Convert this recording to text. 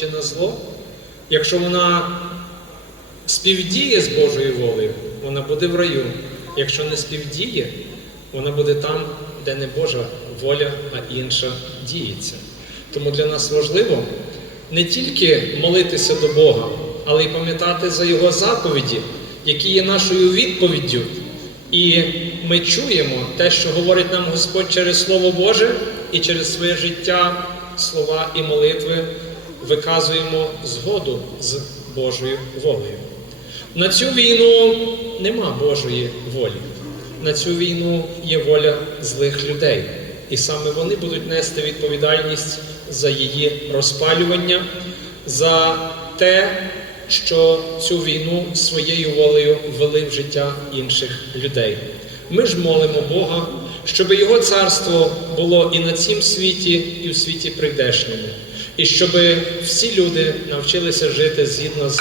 чи на зло. Якщо вона співдіє з Божою волею, вона буде в раю. Якщо не співдіє, вона буде там, де не Божа воля, а інша діється. Тому для нас важливо не тільки молитися до Бога, але й пам'ятати за Його заповіді, які є нашою відповіддю. І ми чуємо те, що говорить нам Господь через Слово Боже і через своє життя, слова і молитви виказуємо згоду з Божою волею. На цю війну нема Божої волі. На цю війну є воля злих людей. І саме вони будуть нести відповідальність за її розпалювання, за те, що цю війну своєю волею ввели в життя інших людей. Ми ж молимо Бога, щоб Його царство було і на цім світі, і в світі прийдешньому, і щоб всі люди навчилися жити згідно з